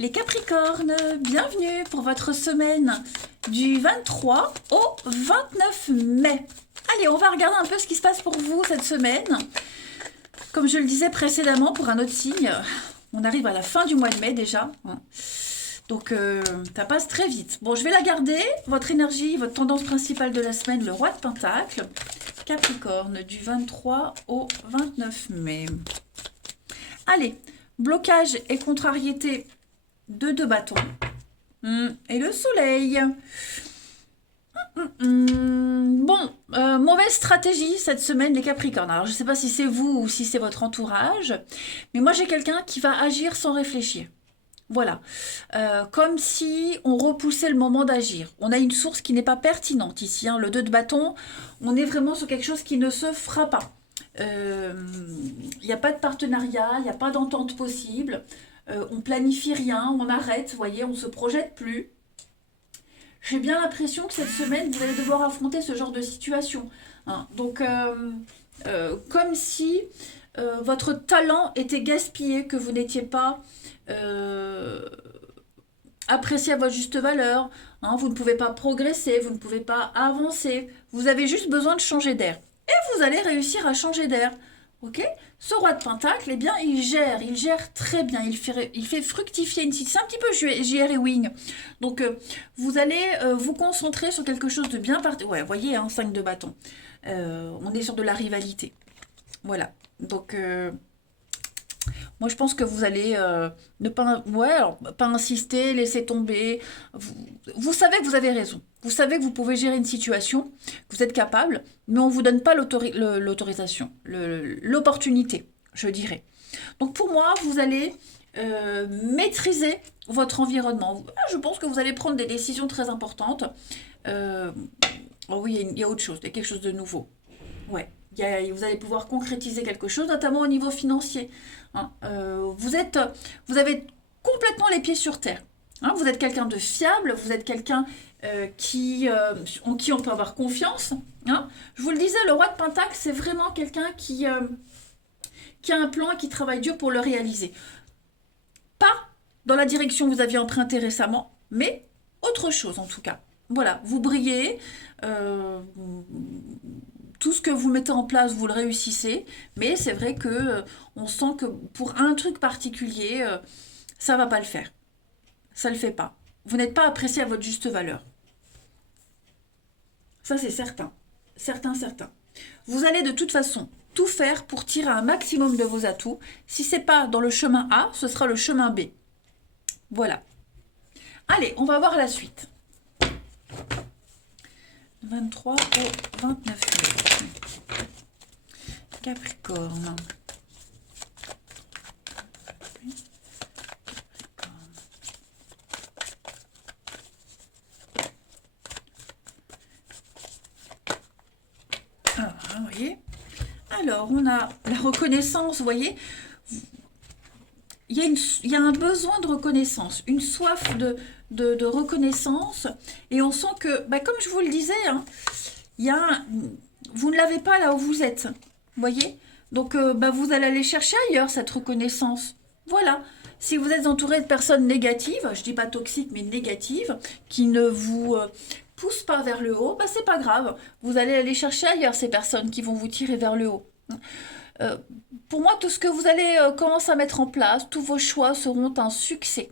Les Capricornes, bienvenue pour votre semaine du 23 au 29 mai. Allez, on va regarder un peu ce qui se passe pour vous cette semaine. Comme je le disais précédemment, pour un autre signe, on arrive à la fin du mois de mai déjà. Donc, ça passe très vite. Bon, je vais la garder. Votre énergie, votre tendance principale de la semaine, le roi de Pentacle. Capricorne, du 23 au 29 mai. Allez, blocage et contrariété de 2 bâtons. Et le soleil. Bon, mauvaise stratégie cette semaine les Capricornes. Alors je ne sais pas si c'est vous ou si c'est votre entourage, mais moi j'ai quelqu'un qui va agir sans réfléchir. Voilà, comme si on repoussait le moment d'agir. On a une source qui n'est pas pertinente ici, hein. Le 2 de bâton, on est vraiment sur quelque chose qui ne se fera pas. Il n'y a pas de partenariat, il n'y a pas d'entente possible. On planifie rien, on arrête, vous voyez, on ne se projette plus. J'ai bien l'impression que cette semaine, vous allez devoir affronter ce genre de situation. Hein. Donc, comme si votre talent était gaspillé, que vous n'étiez pas apprécié à votre juste valeur. Hein. Vous ne pouvez pas progresser, vous ne pouvez pas avancer. Vous avez juste besoin de changer d'air. Et vous allez réussir à changer d'air. Ok, ce roi de Pentacle, eh bien, il gère très bien, il fait fructifier une situation. C'est un petit peu JR et Wing. Donc, vous allez vous concentrer sur quelque chose de bien particulier. Ouais, vous voyez, hein, 5 de bâton. On est sur de la rivalité. Voilà. Donc, moi, je pense que vous allez ne pas, ouais, alors, pas insister, laisser tomber. Vous savez que vous avez raison. Vous savez que vous pouvez gérer une situation, que vous êtes capable, mais on ne vous donne pas l'autorisation, l'opportunité, je dirais. Donc pour moi, vous allez maîtriser votre environnement. Je pense que vous allez prendre des décisions très importantes. Oh oui, il y a autre chose, il y a quelque chose de nouveau. Ouais. Vous allez pouvoir concrétiser quelque chose, notamment au niveau financier. Hein. Vous avez complètement les pieds sur terre. Hein. Vous êtes quelqu'un de fiable, vous êtes quelqu'un en qui on peut avoir confiance. Hein. Je vous le disais, le roi de Pentacle, c'est vraiment quelqu'un qui a un plan et qui travaille dur pour le réaliser. Pas dans la direction que vous aviez empruntée récemment, mais autre chose en tout cas. Voilà, vous brillez. Tout ce que vous mettez en place, vous le réussissez, mais c'est vrai que on sent que pour un truc particulier, ça va pas le faire. Ça le fait pas. Vous n'êtes pas apprécié à votre juste valeur. Ça, c'est certain. Certain. Vous allez de toute façon tout faire pour tirer un maximum de vos atouts. Si c'est pas dans le chemin A, ce sera le chemin B. Voilà. Allez, on va voir la suite. 23 au 29 mai. Capricorne. Alors, vous voyez. Alors, on a la reconnaissance, vous voyez. Il y a un besoin de reconnaissance, une soif de reconnaissance. Et on sent que, comme je vous le disais, hein, vous ne l'avez pas là où vous êtes. Vous voyez. Donc, vous allez aller chercher ailleurs cette reconnaissance. Voilà. Si vous êtes entouré de personnes négatives, je ne dis pas toxiques, mais négatives, qui ne vous poussent pas vers le haut, c'est pas grave. Vous allez aller chercher ailleurs ces personnes qui vont vous tirer vers le haut. Pour moi, tout ce que vous allez commencer à mettre en place, tous vos choix seront un succès.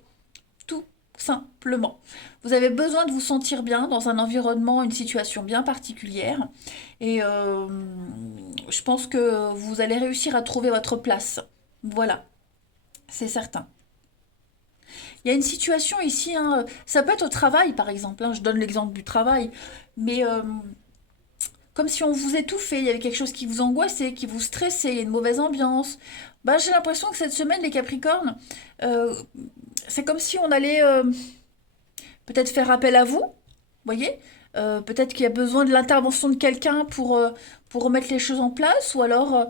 Tout simplement. Vous avez besoin de vous sentir bien dans un environnement, une situation bien particulière. Et je pense que vous allez réussir à trouver votre place. Voilà, c'est certain. Il y a une situation ici, hein, ça peut être au travail par exemple, hein, je donne l'exemple du travail, mais comme si on vous étouffait, il y avait quelque chose qui vous angoissait, qui vous stressait, il y a une mauvaise ambiance. J'ai l'impression que cette semaine, les Capricornes, c'est comme si on allait peut-être faire appel à vous, voyez. Peut-être qu'il y a besoin de l'intervention de quelqu'un pour remettre les choses en place, ou alors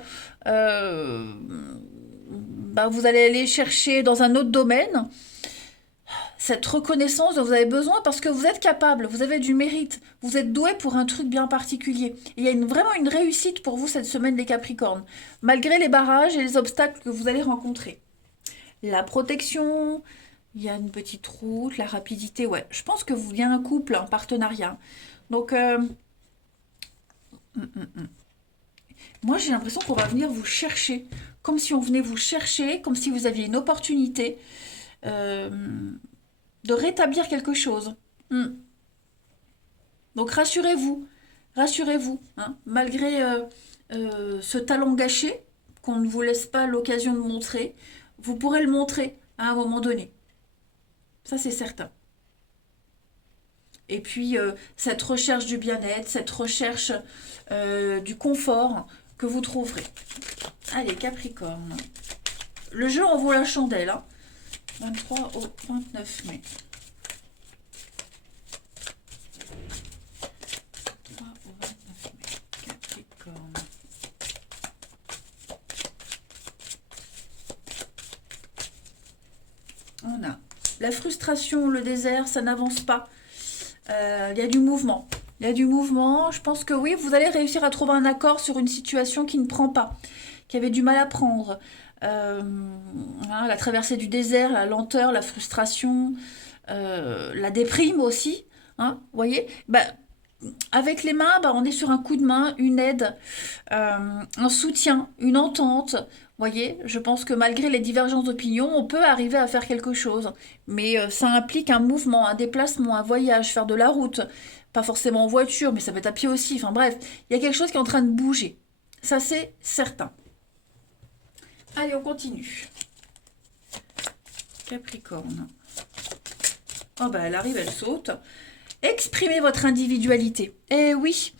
vous allez aller chercher dans un autre domaine cette reconnaissance dont vous avez besoin parce que vous êtes capable, vous avez du mérite, vous êtes doué pour un truc bien particulier. Et il y a vraiment une réussite pour vous cette semaine des Capricornes, malgré les barrages et les obstacles que vous allez rencontrer. La protection, Il y a une petite route, la rapidité, ouais. Je pense que vous, il y a un couple, un partenariat. Donc, mm, mm, mm. Moi, j'ai l'impression qu'on va venir vous chercher, comme si on venait vous chercher, comme si vous aviez une opportunité euh, de rétablir quelque chose. Mm. Donc, rassurez-vous, rassurez-vous, hein. Malgré ce talent gâché qu'on ne vous laisse pas l'occasion de montrer, vous pourrez le montrer à un moment donné. Ça, c'est certain. Et puis, cette recherche du bien-être, cette recherche du confort que vous trouverez. Allez, Capricorne. Le jeu en vaut la chandelle, hein. 23 au 29 mai. 23 au 29 mai. Capricorne. On a la frustration, le désert, ça n'avance pas. Il y a du mouvement. Il y a du mouvement. Je pense que oui, vous allez réussir à trouver un accord sur une situation qui ne prend pas, qui avait du mal à prendre. Hein, la traversée du désert, la lenteur, la frustration, la déprime aussi. Hein, vous voyez, bah, avec les mains, bah, on est sur un coup de main, une aide, un soutien, une entente. Vous voyez, je pense que malgré les divergences d'opinion, on peut arriver à faire quelque chose. Mais ça implique un mouvement, un déplacement, un voyage, faire de la route. Pas forcément en voiture, mais ça peut être à pied aussi. Enfin bref, il y a quelque chose qui est en train de bouger. Ça, c'est certain. Allez, on continue. Capricorne. Oh bah elle arrive, elle saute. Exprimez votre individualité. Eh oui,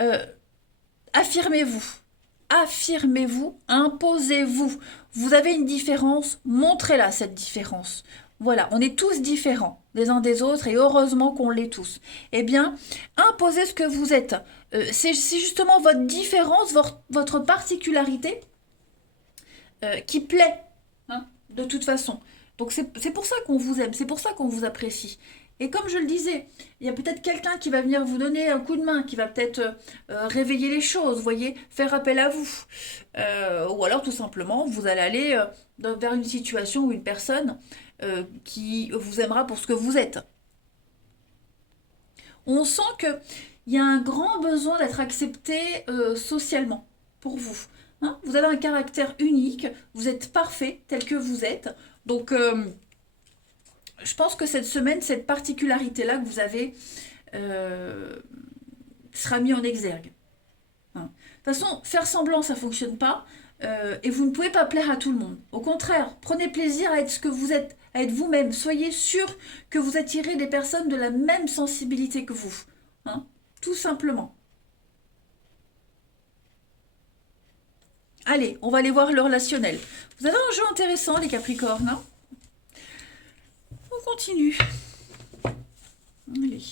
euh, affirmez-vous. Affirmez-vous, imposez-vous. Vous avez une différence, montrez-la cette différence. Voilà, on est tous différents les uns des autres et heureusement qu'on l'est tous. Eh bien, imposez ce que vous êtes. C'est justement votre différence, votre particularité qui plaît, hein, de toute façon. Donc c'est pour ça qu'on vous aime, c'est pour ça qu'on vous apprécie. Et comme je le disais, il y a peut-être quelqu'un qui va venir vous donner un coup de main, qui va peut-être réveiller les choses, vous voyez, faire appel à vous. Ou alors tout simplement, vous allez aller vers une situation ou une personne qui vous aimera pour ce que vous êtes. On sent qu'il y a un grand besoin d'être accepté socialement pour vous. Hein, vous avez un caractère unique, vous êtes parfait tel que vous êtes. Donc, je pense que cette semaine, cette particularité-là que vous avez euh, sera mise en exergue. Hein. De toute façon, faire semblant, ça ne fonctionne pas. Et vous ne pouvez pas plaire à tout le monde. Au contraire, prenez plaisir à être ce que vous êtes, à être vous-même. Soyez sûr que vous attirez des personnes de la même sensibilité que vous. Hein, tout simplement. Allez, on va aller voir le relationnel. Vous avez un jeu intéressant, les Capricornes. Hein, on continue. Allez.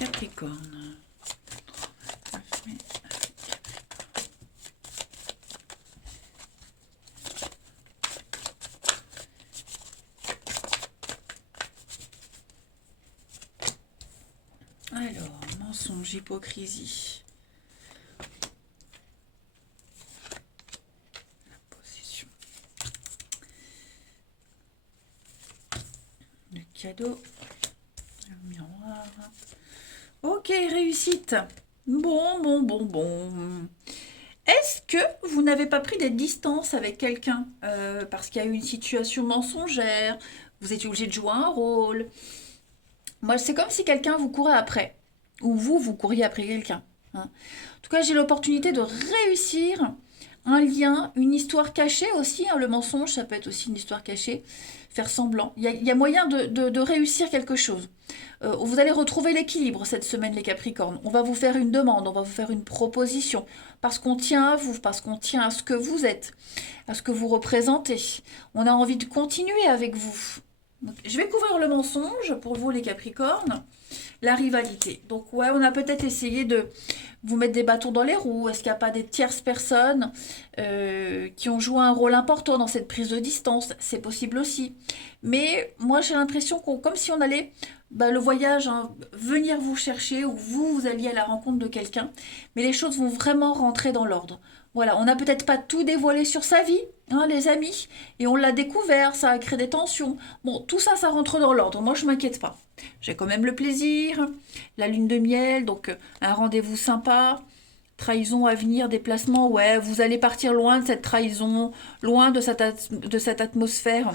Capricorne. Alors, mensonge, hypocrisie. La possession. Le cadeau. Le miroir. Ok, réussite. Bon. Est-ce que vous n'avez pas pris des distances avec quelqu'un parce qu'il y a eu une situation mensongère, vous étiez obligé de jouer un rôle? Moi, c'est comme si quelqu'un vous courait après, ou vous couriez après quelqu'un. Hein. En tout cas, j'ai l'opportunité de réussir un lien, une histoire cachée aussi. Hein. Le mensonge, ça peut être aussi une histoire cachée. Faire semblant. Il y a moyen de réussir quelque chose. Vous allez retrouver l'équilibre cette semaine, les Capricornes. On va vous faire une demande, on va vous faire une proposition. Parce qu'on tient à vous, parce qu'on tient à ce que vous êtes, à ce que vous représentez. On a envie de continuer avec vous. Donc, je vais couvrir le mensonge pour vous, les Capricornes. La rivalité. Donc, ouais, on a peut-être essayé de vous mettre des bâtons dans les roues. Est-ce qu'il n'y a pas des tierces personnes qui ont joué un rôle important dans cette prise de distance? C'est possible aussi. Mais moi, j'ai l'impression qu'on, comme si on allait, bah, le voyage, hein, venir vous chercher ou vous alliez à la rencontre de quelqu'un. Mais les choses vont vraiment rentrer dans l'ordre. Voilà, on n'a peut-être pas tout dévoilé sur sa vie, hein, les amis, et on l'a découvert, ça a créé des tensions. Bon, tout ça, ça rentre dans l'ordre. Moi, je m'inquiète pas. J'ai quand même le plaisir, la lune de miel, donc un rendez-vous sympa. Trahison à venir, déplacement, ouais, vous allez partir loin de cette trahison, loin de cette atmosphère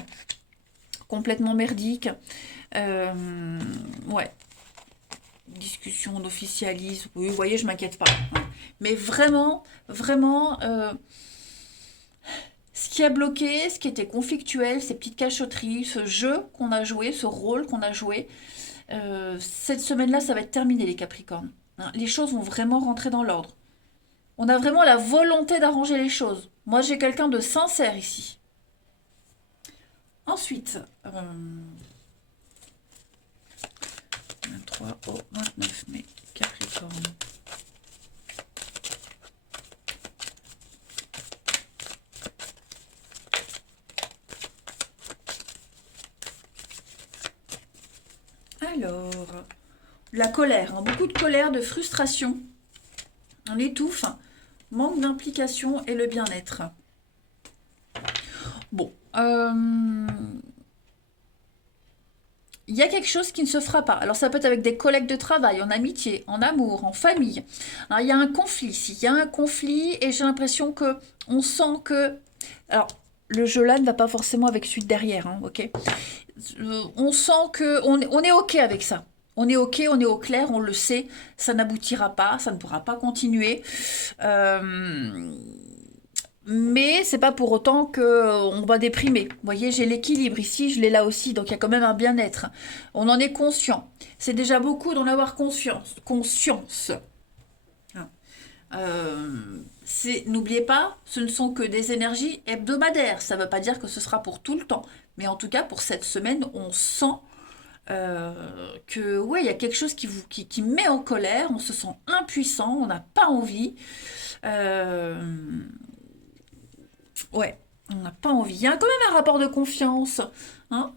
complètement merdique. Ouais, discussion, on officialise, oui, vous voyez, je m'inquiète pas. Hein. Mais vraiment, vraiment, ce qui a bloqué, ce qui était conflictuel, ces petites cachotteries, ce jeu qu'on a joué, ce rôle qu'on a joué, cette semaine-là, ça va être terminé, les Capricornes. Hein. Les choses vont vraiment rentrer dans l'ordre. On a vraiment la volonté d'arranger les choses. Moi, j'ai quelqu'un de sincère ici. Ensuite, 23 au 29 mai, Capricorne. Alors, la colère, hein, beaucoup de colère, de frustration. On étouffe, manque d'implication et le bien-être. Bon, il y a quelque chose qui ne se fera pas. Alors ça peut être avec des collègues de travail, en amitié, en amour, en famille. Alors, il y a un conflit ici, il y a un conflit et j'ai l'impression que on sent que... Alors, le jeu là ne va pas forcément avec suite derrière, hein, ok. On sent que on est ok avec ça. On est ok, on est au clair, on le sait, ça n'aboutira pas, ça ne pourra pas continuer. Mais c'est pas pour autant que on va déprimer. Vous voyez, j'ai l'équilibre ici, je l'ai là aussi, donc il y a quand même un bien-être. On en est conscient. C'est déjà beaucoup d'en avoir conscience. Hein. N'oubliez pas, ce ne sont que des énergies hebdomadaires. Ça ne veut pas dire que ce sera pour tout le temps. Mais en tout cas, pour cette semaine, on sent que ouais, il y a quelque chose qui met en colère, on se sent impuissant, on n'a pas envie. Euh, ouais, on n'a pas envie. Il y a quand même un rapport de confiance, hein,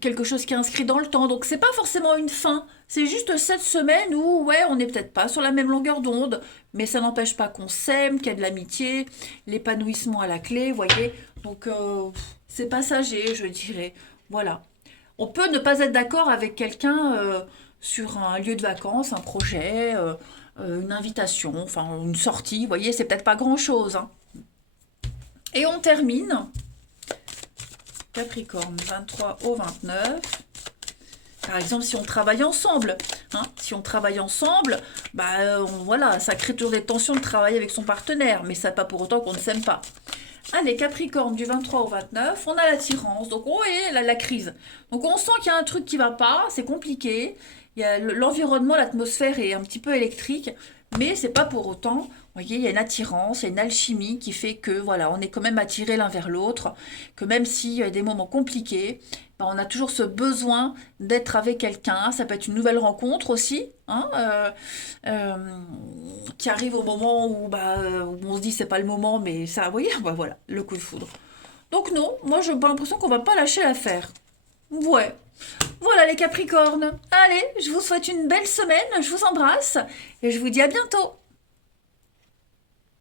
quelque chose qui est inscrit dans le temps. Donc c'est pas forcément une fin, c'est juste cette semaine où ouais, on n'est peut-être pas sur la même longueur d'onde, mais ça n'empêche pas qu'on s'aime, qu'il y a de l'amitié, l'épanouissement à la clé, vous voyez. Donc c'est passager, je dirais. Voilà. On peut ne pas être d'accord avec quelqu'un sur un lieu de vacances, un projet, une invitation, enfin une sortie, vous voyez, c'est peut-être pas grand-chose. Hein. Et on termine, Capricorne, 23 au 29. Par exemple, si on travaille ensemble, hein, si on travaille ensemble, bah voilà, ça crée toujours des tensions de travailler avec son partenaire, mais ça n'est pas pour autant qu'on ne s'aime pas. Allez, Capricorne, du 23 au 29, on a l'attirance, donc on voyez la crise. Donc on sent qu'il y a un truc qui va pas, c'est compliqué, il y a l'environnement, l'atmosphère est un petit peu électrique, mais c'est pas pour autant, vous voyez, il y a une attirance, il y a une alchimie qui fait que voilà, on est quand même attirés l'un vers l'autre, que même s'il y a des moments compliqués, ben, on a toujours ce besoin d'être avec quelqu'un. Ça peut être une nouvelle rencontre aussi, hein, qui arrive au moment où, bah, où on se dit c'est pas le moment, mais ça, vous voyez, bah, voilà, le coup de foudre. Donc non, moi j'ai pas l'impression qu'on va pas lâcher l'affaire. Ouais. Voilà les Capricornes. Allez, je vous souhaite une belle semaine, je vous embrasse et je vous dis à bientôt.